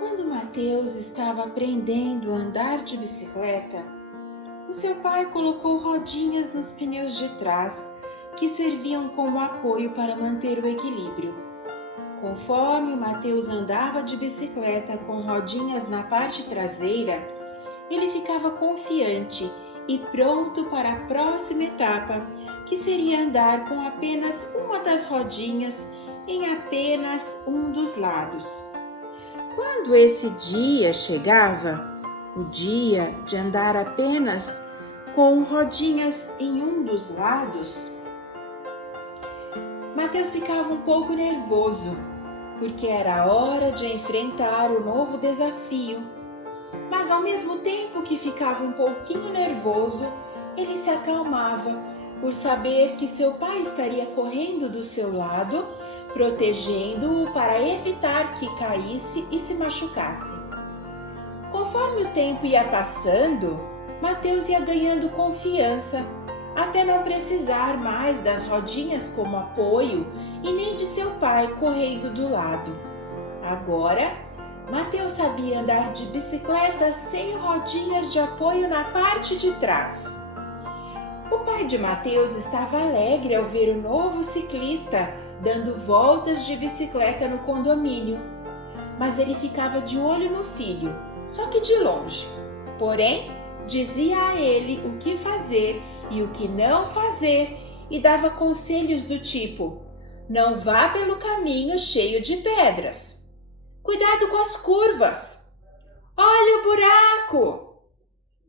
Quando Mateus estava aprendendo a andar de bicicleta, o seu pai colocou rodinhas nos pneus de trás que serviam como apoio para manter o equilíbrio. Conforme Mateus andava de bicicleta com rodinhas na parte traseira, ele ficava confiante e pronto para a próxima etapa, que seria andar com apenas uma das rodinhas em apenas um dos lados. Quando esse dia chegava, o dia de andar apenas com rodinhas em um dos lados, Mateus ficava um pouco nervoso, porque era a hora de enfrentar o novo desafio. Mas ao mesmo tempo que ficava um pouquinho nervoso, ele se acalmava por saber que seu pai estaria correndo do seu lado, protegendo-o para evitar que caísse e se machucasse. Conforme o tempo ia passando, Mateus ia ganhando confiança, até não precisar mais das rodinhas como apoio e nem de seu pai correndo do lado. Agora, Mateus sabia andar de bicicleta sem rodinhas de apoio na parte de trás. O pai de Mateus estava alegre ao ver o novo ciclista dando voltas de bicicleta no condomínio, mas ele ficava de olho no filho, só que de longe. Porém, dizia a ele o que fazer e o que não fazer e dava conselhos do tipo: não vá pelo caminho cheio de pedras. Cuidado com as curvas. Olha o buraco.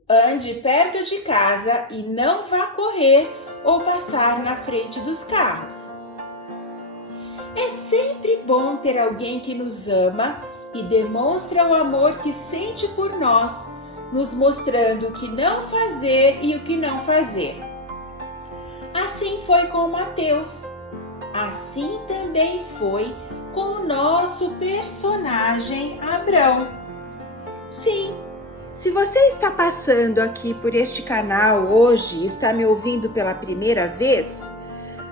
Ande perto de casa e não vá correr ou passar na frente dos carros. É sempre bom ter alguém que nos ama e demonstra o amor que sente por nós, nos mostrando o que não fazer e o que não fazer. Assim foi com Mateus. Assim também foi com o nosso personagem Abrão. Sim, se você está passando aqui por este canal hoje e está me ouvindo pela primeira vez,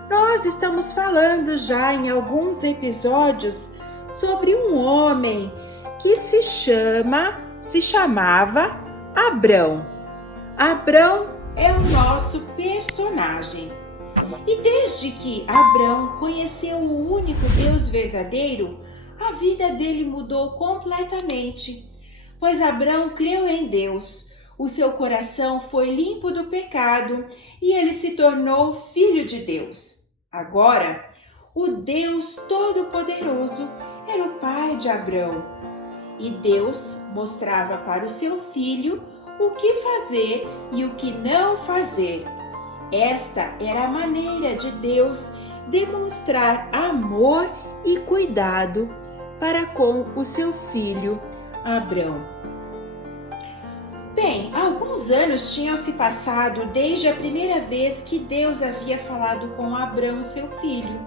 nós estamos falando já em alguns episódios sobre um homem que se chamava Abrão. Abrão é o nosso personagem. E desde que Abrão conheceu o único Deus verdadeiro, a vida dele mudou completamente. Pois Abrão creu em Deus, o seu coração foi limpo do pecado e ele se tornou filho de Deus. Agora, o Deus Todo-Poderoso era o pai de Abrão. E Deus mostrava para o seu filho o que fazer e o que não fazer. Esta era a maneira de Deus demonstrar amor e cuidado para com o seu filho Abrão. Bem, alguns anos tinham se passado desde a primeira vez que Deus havia falado com Abrão, seu filho.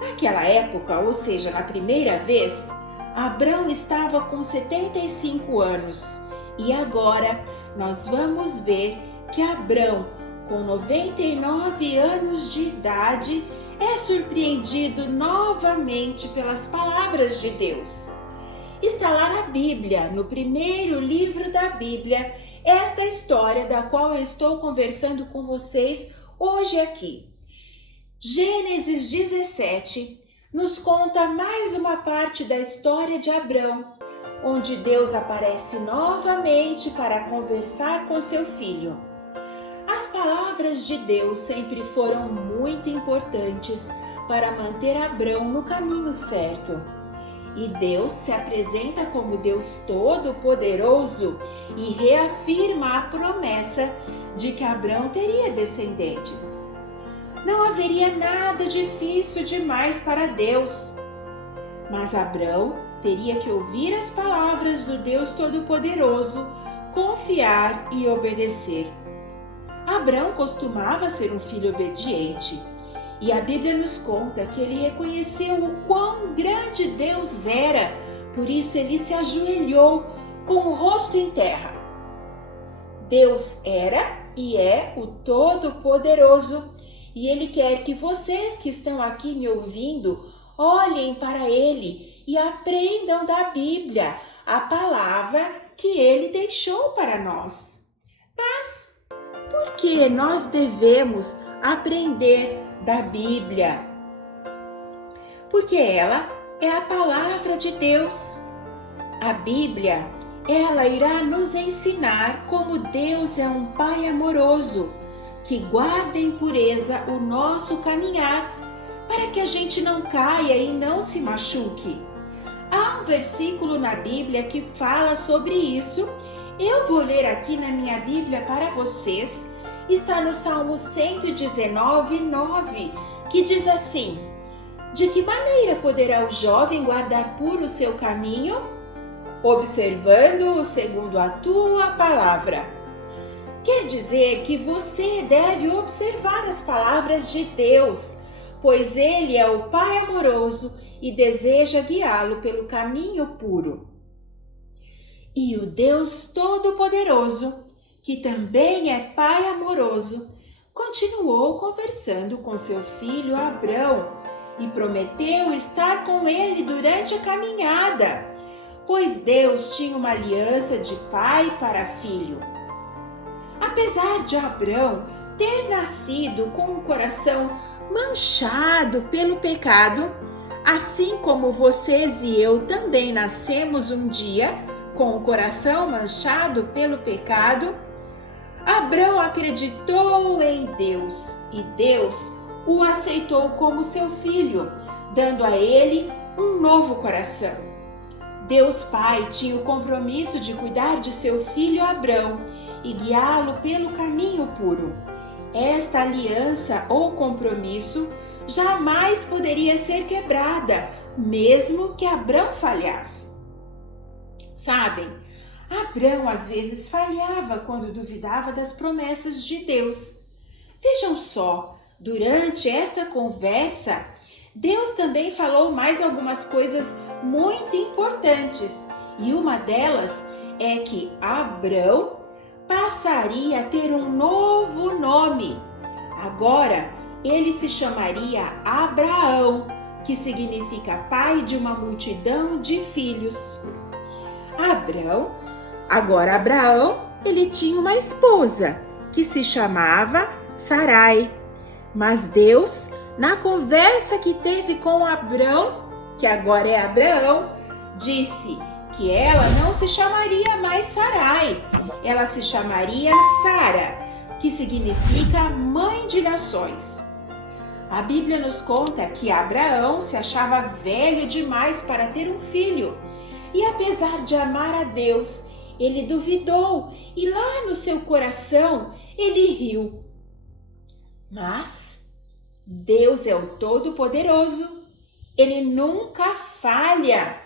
Naquela época, ou seja, na primeira vez, Abrão estava com 75 anos e agora nós vamos ver que Abrão, com 99 anos de idade, é surpreendido novamente pelas palavras de Deus. Está lá na Bíblia, no primeiro livro da Bíblia, esta história da qual eu estou conversando com vocês hoje aqui. Gênesis 17 nos conta mais uma parte da história de Abrão, onde Deus aparece novamente para conversar com seu filho. As palavras de Deus sempre foram muito importantes para manter Abrão no caminho certo. E Deus se apresenta como Deus Todo-Poderoso e reafirma a promessa de que Abrão teria descendentes. Não haveria nada difícil demais para Deus. Mas Abrão teria que ouvir as palavras do Deus Todo-Poderoso, confiar e obedecer. Abrão costumava ser um filho obediente. E a Bíblia nos conta que ele reconheceu o quão grande Deus era, por isso ele se ajoelhou com o rosto em terra. Deus era e é o Todo-Poderoso, e Ele quer que vocês que estão aqui me ouvindo olhem para Ele e aprendam da Bíblia, a palavra que ele deixou para nós. Mas por que nós devemos aprender da Bíblia? Porque ela é a palavra de Deus. A Bíblia, ela irá nos ensinar como Deus é um Pai amoroso, que guarda em pureza o nosso caminhar, para que a gente não caia e não se machuque. Há um versículo na Bíblia que fala sobre isso. Eu vou ler aqui na minha Bíblia para vocês. Está no Salmo 119, 9, que diz assim: de que maneira poderá o jovem guardar puro o seu caminho? Observando-o segundo a tua palavra. Quer dizer que você deve observar as palavras de Deus, pois Ele é o Pai amoroso e deseja guiá-lo pelo caminho puro. E o Deus Todo-Poderoso, que também é Pai amoroso, continuou conversando com seu filho Abrão e prometeu estar com ele durante a caminhada, pois Deus tinha uma aliança de pai para filho. Apesar de Abrão ter nascido com o coração manchado pelo pecado, assim como vocês e eu também nascemos um dia com o coração manchado pelo pecado, Abrão acreditou em Deus e Deus o aceitou como seu filho, dando a ele um novo coração. Deus Pai tinha o compromisso de cuidar de seu filho Abrão e guiá-lo pelo caminho puro. Esta aliança ou compromisso jamais poderia ser quebrada, mesmo que Abrão falhasse. Sabem, Abrão às vezes falhava quando duvidava das promessas de Deus. Vejam só, durante esta conversa, Deus também falou mais algumas coisas muito importantes, e uma delas é que Abrão passaria a ter um novo nome. Agora, ele se chamaria Abraão, que significa pai de uma multidão de filhos. Abraão, ele tinha uma esposa, que se chamava Sarai. Mas Deus, na conversa que teve com Abrão, que agora é Abraão, disse que ela não se chamaria mais Sarai, ela se chamaria Sara, que significa mãe de nações. A Bíblia nos conta que Abraão se achava velho demais para ter um filho, e apesar de amar a Deus, ele duvidou e lá no seu coração ele riu. Mas Deus é o Todo-Poderoso, Ele nunca falha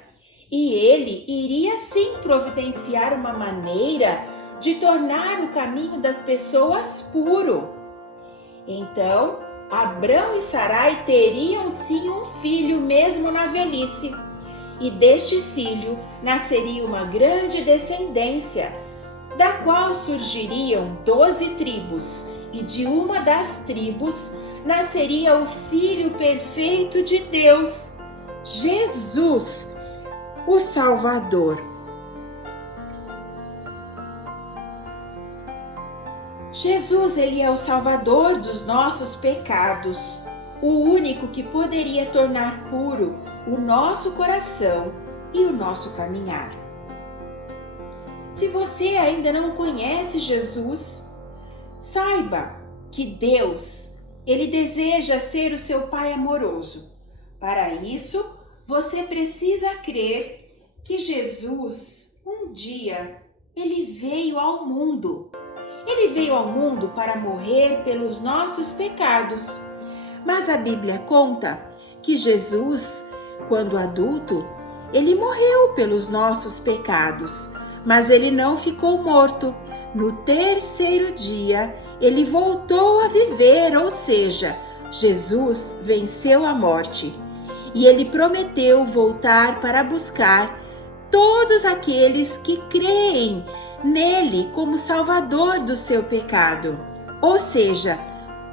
e Ele iria sim providenciar uma maneira de tornar o caminho das pessoas puro. Então, Abrão e Sarai teriam sim um filho mesmo na velhice, e deste filho nasceria uma grande descendência, da qual surgiriam 12 tribos, e de uma das tribos nasceria o Filho perfeito de Deus, Jesus, o Salvador. Jesus, ele é o Salvador dos nossos pecados, o único que poderia tornar puro o nosso coração e o nosso caminhar. Se você ainda não conhece Jesus, saiba que Deus, Ele deseja ser o seu Pai amoroso. Para isso, você precisa crer que Jesus, um dia, Ele veio ao mundo. Ele veio ao mundo para morrer pelos nossos pecados. Mas a Bíblia conta que Jesus, quando adulto, Ele morreu pelos nossos pecados, mas Ele não ficou morto. No terceiro dia, Ele voltou a viver, ou seja, Jesus venceu a morte. E Ele prometeu voltar para buscar todos aqueles que creem nele como Salvador do seu pecado. Ou seja,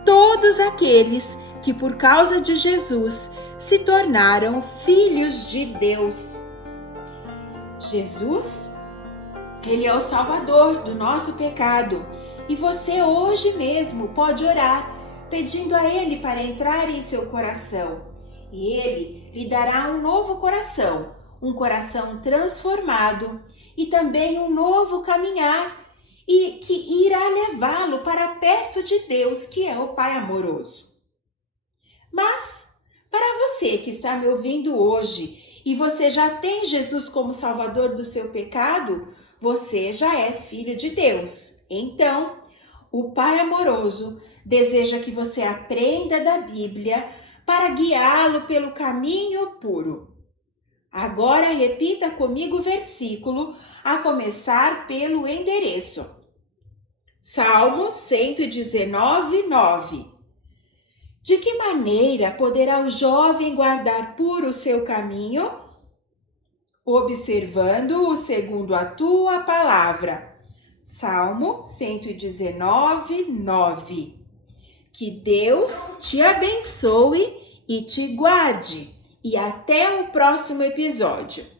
todos aqueles que por causa de Jesus se tornaram filhos de Deus. Jesus, Ele é o Salvador do nosso pecado e você hoje mesmo pode orar, pedindo a Ele para entrar em seu coração. E Ele lhe dará um novo coração, um coração transformado e também um novo caminhar e que irá levá-lo para perto de Deus, que é o Pai amoroso. Mas, para você que está me ouvindo hoje e você já tem Jesus como Salvador do seu pecado, você já é filho de Deus. Então, o Pai amoroso deseja que você aprenda da Bíblia para guiá-lo pelo caminho puro. Agora repita comigo o versículo, a começar pelo endereço. Salmo 119, 9. De que maneira poderá o jovem guardar puro o seu caminho? Observando-o segundo a tua palavra. Salmo 119, 9. Que Deus te abençoe e te guarde. E até o próximo episódio.